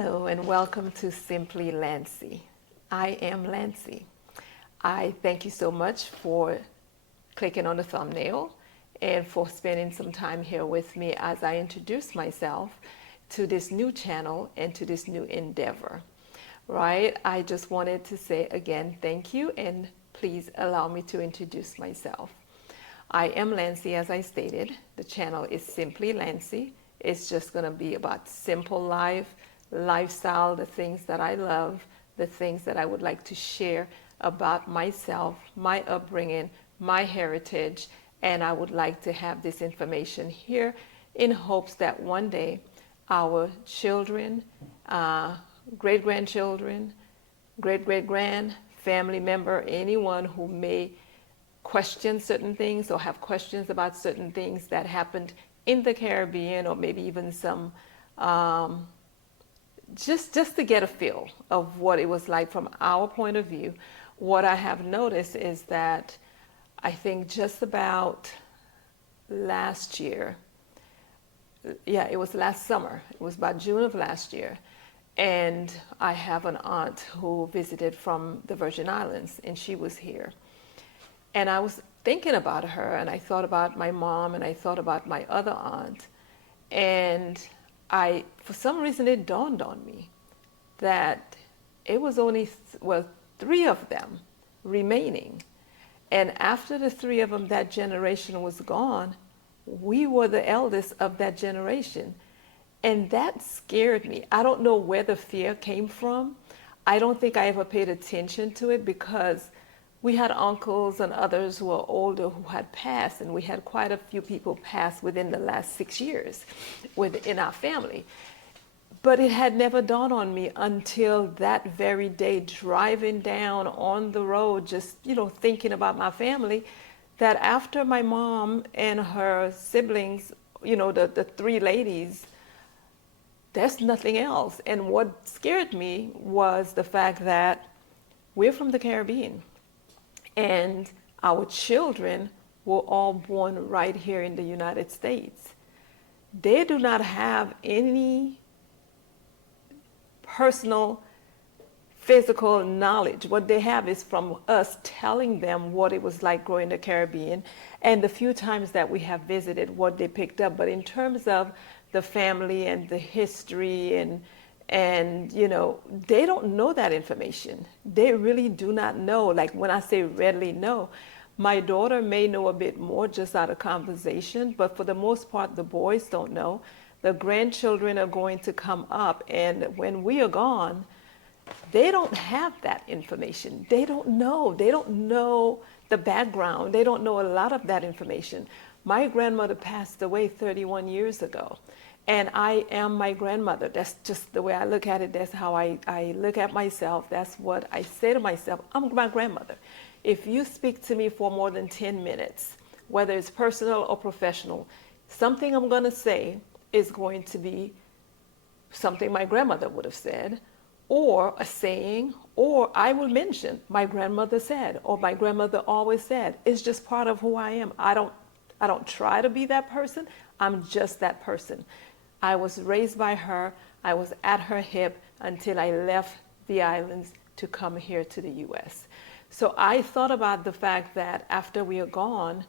Hello and welcome to Simply Lancy. I am Lancy. I thank you so much for clicking on the thumbnail and for spending some time here with me as I introduce myself to this new channel and to this new endeavor. Right? I just wanted to say again, thank you, and please allow me to introduce myself. I am Lancy, as I stated. The channel is Simply Lancy. It's just going to be about simple life, lifestyle, the things that I love, the things that I would like to share about myself, my upbringing, my heritage, and I would like to have this information here in hopes that one day our children, great-grandchildren, great-great-grand, family member, anyone who may question certain things or have questions about certain things that happened in the Caribbean, or maybe even some just to get a feel of what it was like from our point of view. What I have noticed is that I think just about last year, it was last summer, it was about June of last year, and I have an aunt who visited from the Virgin Islands, and she was here. And I was thinking about her, and I thought about my mom, and I thought about my other aunt. And for some reason, it dawned on me that it was only, three of them remaining. And after the three of them, that generation was gone, we were the eldest of that generation. And that scared me. I don't know where the fear came from. I don't think I ever paid attention to it because we had uncles and others who were older who had passed, and we had quite a few people pass within the last 6 years within our family. But it had never dawned on me until that very day, driving down on the road, just, thinking about my family, that after my mom and her siblings, the three ladies, there's nothing else. And what scared me was the fact that we're from the Caribbean. And our children were all born right here in the United States. They do not have any personal, physical knowledge. What they have is from us telling them what it was like growing in the Caribbean, and the few times that we have visited, what they picked up. But in terms of the family and the history and they don't know that information. They really do not know. Like when I say readily know, my daughter may know a bit more just out of conversation, but for the most part, the boys don't know. The grandchildren are going to come up, and when we are gone, they don't have that information. They don't know. They don't know the background. They don't know a lot of that information. My grandmother passed away 31 years ago. And I am my grandmother. That's just the way I look at it. That's how I look at myself. That's what I say to myself. I'm my grandmother. If you speak to me for more than 10 minutes, whether it's personal or professional, something I'm going to say is going to be something my grandmother would have said, or a saying, or I will mention my grandmother said, or my grandmother always said. It's just part of who I am. I don't try to be that person. I'm just that person. I was raised by her. I was at her hip until I left the islands to come here to the U.S. So I thought about the fact that after we are gone,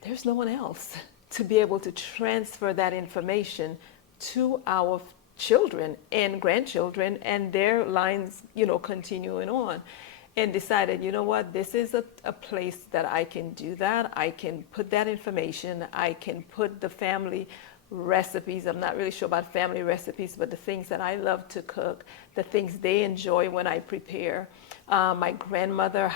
there's no one else to be able to transfer that information to our children and grandchildren and their lines, continuing on. And decided, you know what, this is a place that I can do that. I can put that information. I can put the family recipes. I'm not really sure about family recipes, but the things that I love to cook, the things they enjoy when I prepare. My grandmother,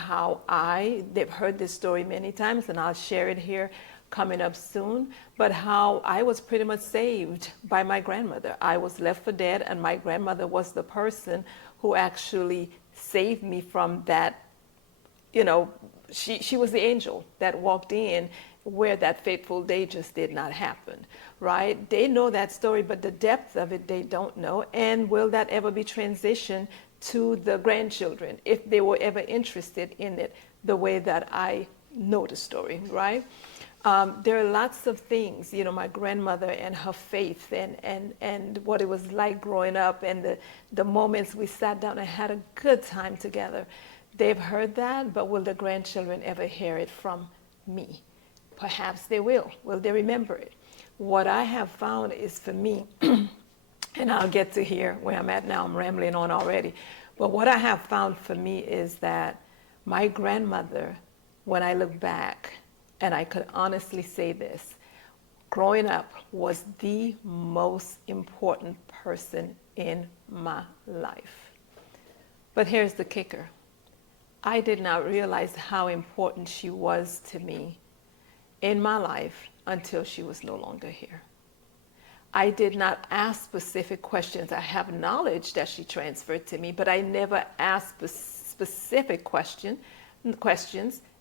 they've heard this story many times, and I'll share it here coming up soon, but how I was pretty much saved by my grandmother. I was left for dead, and my grandmother was the person who actually saved me from that. She was the angel that walked in where that fateful day just did not happen, right? They know that story, but the depth of it, they don't know. And will that ever be transitioned to the grandchildren if they were ever interested in it the way that I know the story, right? There are lots of things, you know, my grandmother and her faith and what it was like growing up and the moments we sat down and had a good time together. They've heard that, but will the grandchildren ever hear it from me? Perhaps they will. Will they remember it? What I have found is for me, and I'll get to here where I'm at now, I'm rambling on already. But what I have found for me is that my grandmother, when I look back, and I could honestly say this, growing up was the most important person in my life. But here's the kicker. I did not realize how important she was to me in my life until she was no longer here. I did not ask specific questions. I have knowledge that she transferred to me, but I never asked specific questions.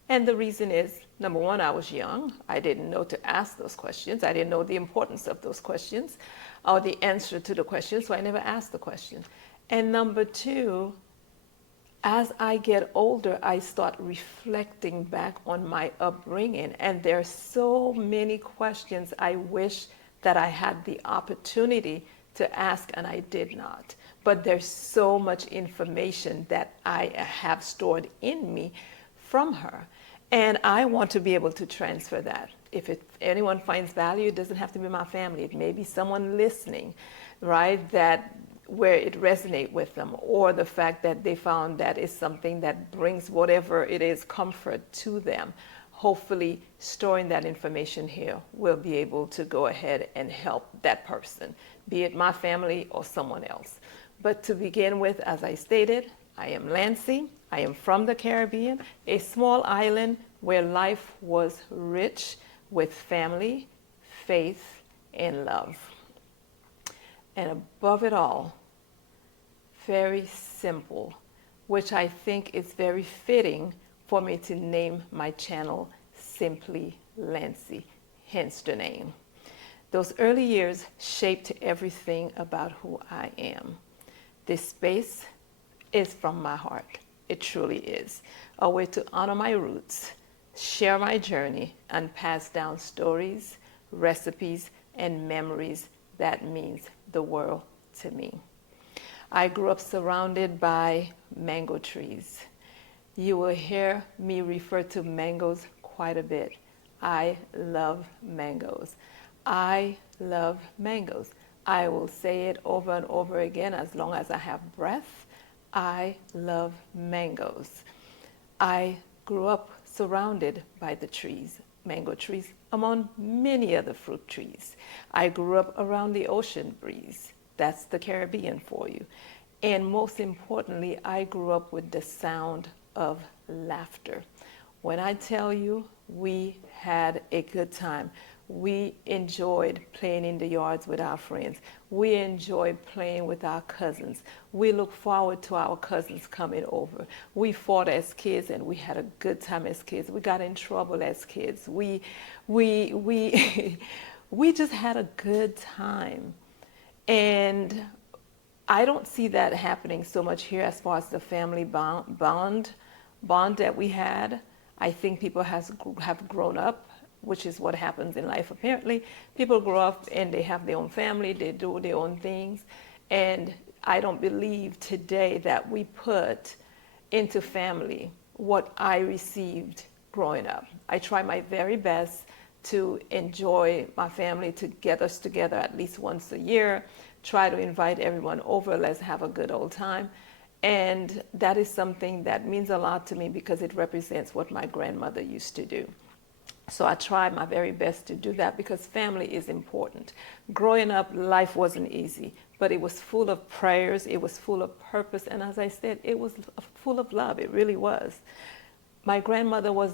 And the reason is, number one, I was young. I didn't know to ask those questions. I didn't know the importance of those questions or the answer to the question, so I never asked the question. And number two, as I get older, I start reflecting back on my upbringing, and there are so many questions I wish that I had the opportunity to ask, and I did not. But there's so much information that I have stored in me from her, and I want to be able to transfer that. If anyone finds value, it doesn't have to be my family. It may be someone listening, right, that where it resonates with them, or the fact that they found that is something that brings whatever it is comfort to them. Hopefully storing that information here will be able to go ahead and help that person, be it my family or someone else. But to begin with, as I stated, I am Lancy. I am from the Caribbean, a small island where life was rich with family, faith, and love. And above it all, very simple, which I think is very fitting for me to name my channel Simply Lancy, hence the name. Those early years shaped everything about who I am. This space is from my heart. It truly is a way to honor my roots, share my journey, and pass down stories, recipes, and memories that means the world to me. I grew up surrounded by mango trees. You will hear me refer to mangoes quite a bit. I love mangoes. I love mangoes. I will say it over and over again as long as I have breath. I love mangoes. I grew up surrounded by the trees, mango trees, among many other fruit trees. I grew up around the ocean breeze. That's the Caribbean for you. And most importantly, I grew up with the sound of laughter. When I tell you we had a good time, we enjoyed playing in the yards with our friends. We enjoyed playing with our cousins. We look forward to our cousins coming over. We fought as kids and we had a good time as kids. We got in trouble as kids. We just had a good time. And I don't see that happening so much here as far as the family bond that we had. I think people have grown up, which is what happens in life apparently. People grow up and they have their own family, they do their own things. And I don't believe today that we put into family what I received growing up. I try my very best to enjoy my family, to get us together at least once a year, try to invite everyone over, let's have a good old time. And that is something that means a lot to me because it represents what my grandmother used to do. So I tried my very best to do that because family is important. Growing up, life wasn't easy, but it was full of prayers, it was full of purpose, and as I said, it was full of love, it really was. My grandmother was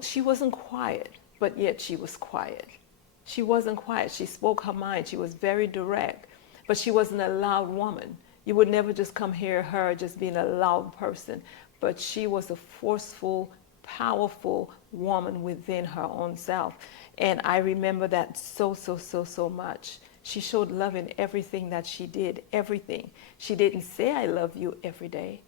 she wasn't quiet, but yet she was quiet. She wasn't quiet, she spoke her mind, she was very direct, but she wasn't a loud woman. You would never just come hear her just being a loud person, but she was a forceful, powerful woman within her own self. And I remember that so much. She showed love in everything that she did, everything. She didn't say I love you every day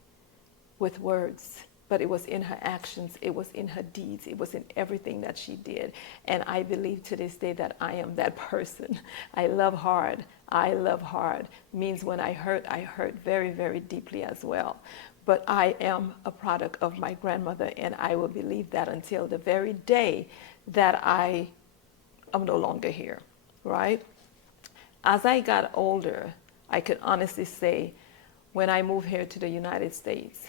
with words. but it was in her actions, it was in her deeds, it was in everything that she did. And I believe to this day that I am that person. I love hard. I love hard means when I hurt very, very deeply as well. But I am a product of my grandmother, and I will believe that until the very day that I am no longer here, right? As I got older, I could honestly say when I moved here to the United States,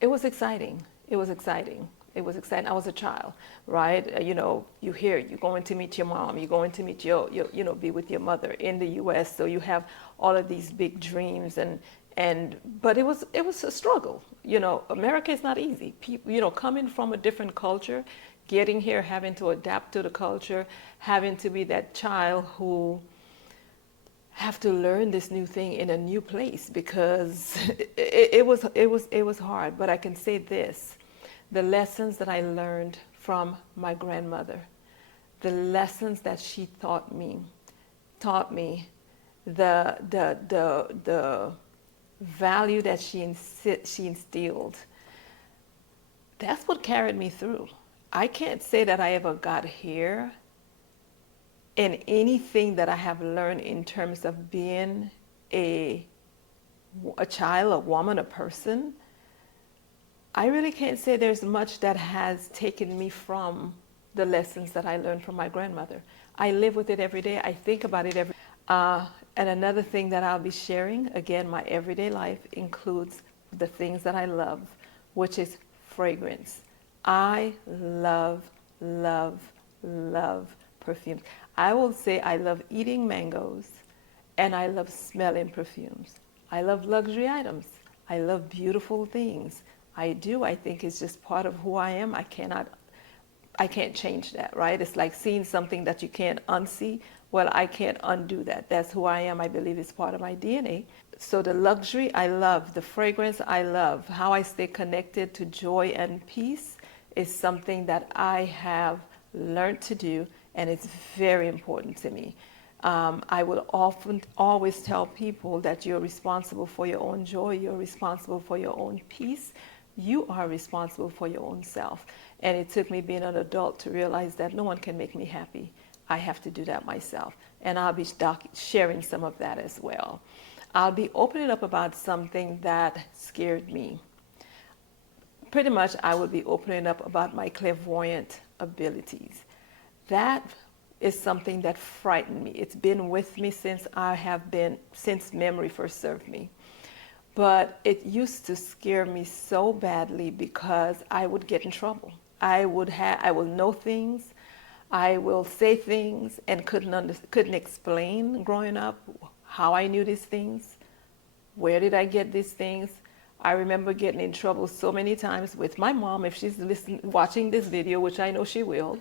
it was exciting. It was exciting. It was exciting. I was a child, right? You know, you hear you're going to meet your mom, you're going to meet your you know, be with your mother in the U.S. So you have all of these big dreams, but it was a struggle. You know, America is not easy. People, you know, coming from a different culture, getting here, having to adapt to the culture, having to be that child who have to learn this new thing in a new place, because it was hard. But I can say this: the lessons that I learned from my grandmother, the lessons that she taught me, the value that she instilled. That's what carried me through. I can't say that I ever got here, and anything that I have learned in terms of being a child, a woman, a person, I really can't say there's much that has taken me from the lessons that I learned from my grandmother. I live with it every day. I think about it every day. And another thing that I'll be sharing, again, my everyday life includes the things that I love, which is fragrance. I love, love, love perfumes. I will say I love eating mangoes, and I love smelling perfumes. I love luxury items. I love beautiful things. I do. I think it's just part of who I am. I can't change that, right? It's like seeing something that you can't unsee. Well, I can't undo that. That's who I am. I believe it's part of my DNA. So the luxury, I love. The fragrance, I love. How I stay connected to joy and peace is something that I have learned to do, and it's very important to me. I will always tell people that you're responsible for your own joy, you're responsible for your own peace, you are responsible for your own self. And it took me being an adult to realize that no one can make me happy. I have to do that myself. And I'll be sharing some of that as well. I'll be opening up about something that scared me. Pretty much I will be opening up about my clairvoyant abilities. That is something that frightened me. It's been with me since since memory first served me. But it used to scare me so badly because I would get in trouble. I will know things, I will say things, and couldn't explain growing up how I knew these things. Where did I get these things? I remember getting in trouble so many times with my mom, if she's watching this video, which I know she will,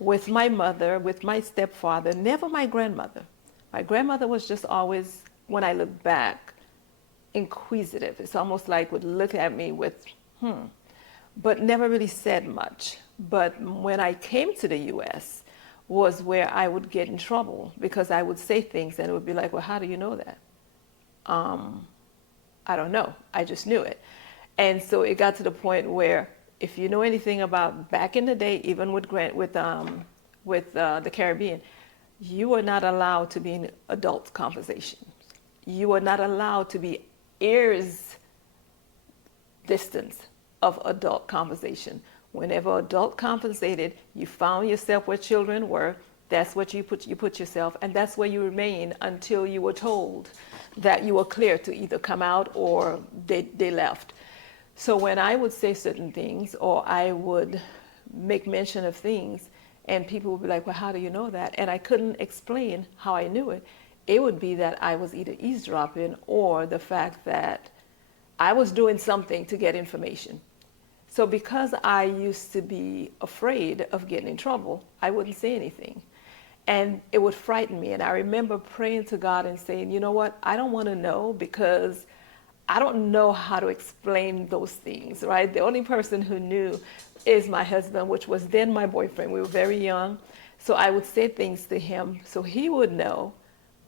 with my mother, with my stepfather, never my grandmother. My grandmother was just always, when I look back, inquisitive. It's almost like would look at me with, but never really said much. But when I came to the U.S. was where I would get in trouble because I would say things and it would be like, well, how do you know that? I don't know. I just knew it. And so it got to the point where if you know anything about back in the day, even with the Caribbean, you were not allowed to be in adult conversations. You were not allowed to be ears distance of adult conversation. Whenever adult conversated, you found yourself where children were. That's what you put yourself, and that's where you remain until you were told that you were clear to either come out or they left. So when I would say certain things or I would make mention of things and people would be like, well, how do you know that? And I couldn't explain how I knew it. It would be that I was either eavesdropping or the fact that I was doing something to get information. So because I used to be afraid of getting in trouble, I wouldn't say anything. And it would frighten me. And I remember praying to God and saying, you know what, I don't want to know because I don't know how to explain those things, right? The only person who knew is my husband, which was then my boyfriend. We were very young. So I would say things to him so he would know,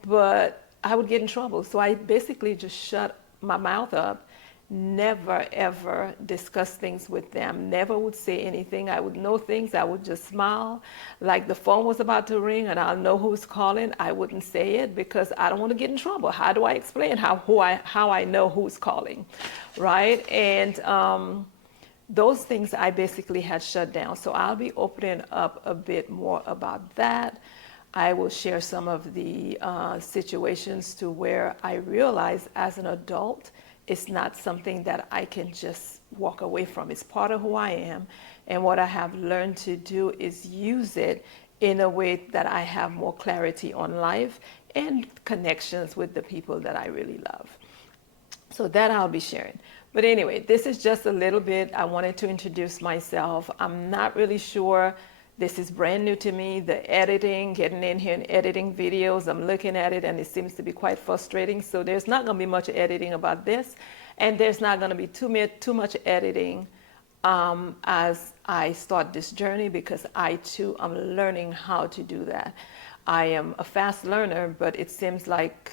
but I would get in trouble. So I basically just shut my mouth up never ever discuss things with them, never would say anything. I would know things, I would just smile. Like the phone was about to ring and I'll know who's calling, I wouldn't say it because I don't want to get in trouble. How do I explain how I know who's calling, right? And those things I basically had shut down. So I'll be opening up a bit more about that. I will share some of the situations to where I realize as an adult, it's not something that I can just walk away from. It's part of who I am. And what I have learned to do is use it in a way that I have more clarity on life and connections with the people that I really love. So that I'll be sharing. But anyway, this is just a little bit. I wanted to introduce myself. I'm not really sure. This is brand new to me, the editing, getting in here and editing videos. I'm looking at it and it seems to be quite frustrating. So there's not going to be much editing about this. And there's not going to be too much editing as I start this journey, because I too am learning how to do that. I am a fast learner, but it seems like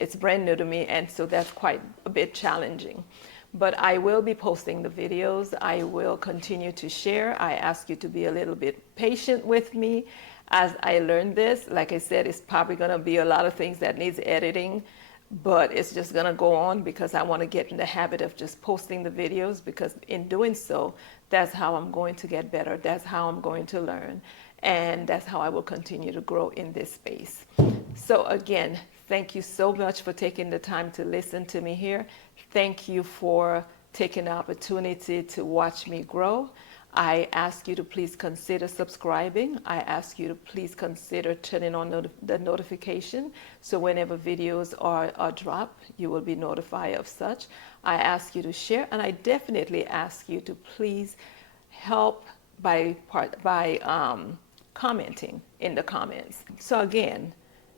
it's brand new to me. And so that's quite a bit challenging. But I will be posting the videos. I will continue to share. I ask you to be a little bit patient with me as I learn this. Like I said, it's probably going to be a lot of things that needs editing, but it's just going to go on because I want to get in the habit of just posting the videos, because in doing so, that's how I'm going to get better. That's how I'm going to learn. And that's how I will continue to grow in this space. So again, thank you so much for taking the time to listen to me here. Thank you for taking the opportunity to watch me grow. I ask you to please consider subscribing. I ask you to please consider turning on the notification, so whenever videos are dropped, you will be notified of such. I ask you to share, and I definitely ask you to please help by commenting in the comments. So again,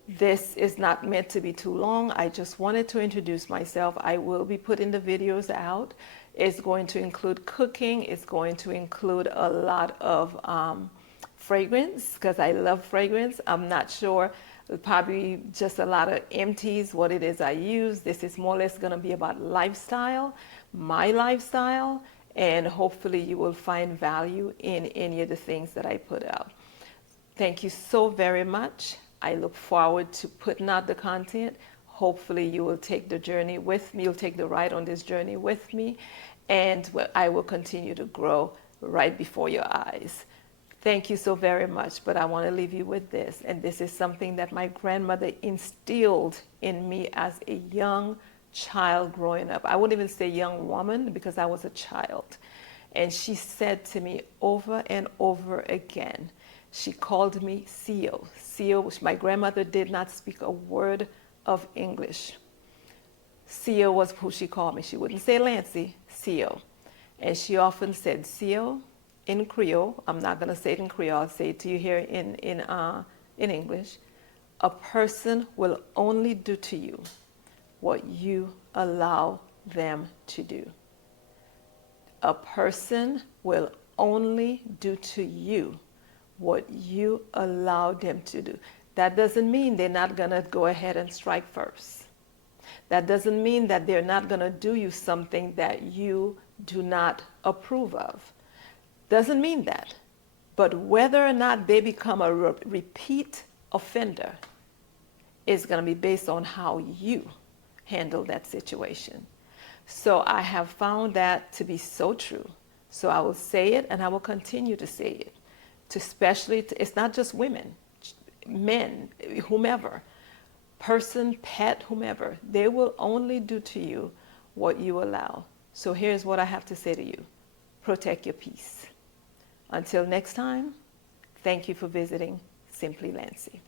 this is not meant to be too long. I just wanted to introduce myself. I will be putting the videos out. It's going to include cooking. It's going to include a lot of fragrance, because I love fragrance. I'm not sure, probably just a lot of empties, what it is I use. This is more or less going to be about lifestyle, my lifestyle, and hopefully you will find value in any of the things that I put out. Thank you so very much. I look forward to putting out the content. Hopefully you will take the journey with me. You'll take the ride on this journey with me. And I will continue to grow right before your eyes. Thank you so very much. But I want to leave you with this. And this is something that my grandmother instilled in me as a young child growing up. I wouldn't even say young woman, because I was a child. And she said to me over and over again, she called me Sio. Sio, which my grandmother did not speak a word of English. Sio was who she called me. She wouldn't say Lancy, Sio. And she often said Sio in Creole. I'm not going to say it in Creole. I'll say it to you here in English. A person will only do to you what you allow them to do. A person will only do to you what you allow them to do. That doesn't mean they're not going to go ahead and strike first. That doesn't mean that they're not going to do you something that you do not approve of. Doesn't mean that. But whether or not they become a repeat offender is going to be based on how you handle that situation. So I have found that to be so true. So I will say it, and I will continue to say it. It's not just women, men, whomever, person, pet, whomever, they will only do to you what you allow. So here's what I have to say to you. Protect your peace. Until next time, thank you for visiting Simply Lancy.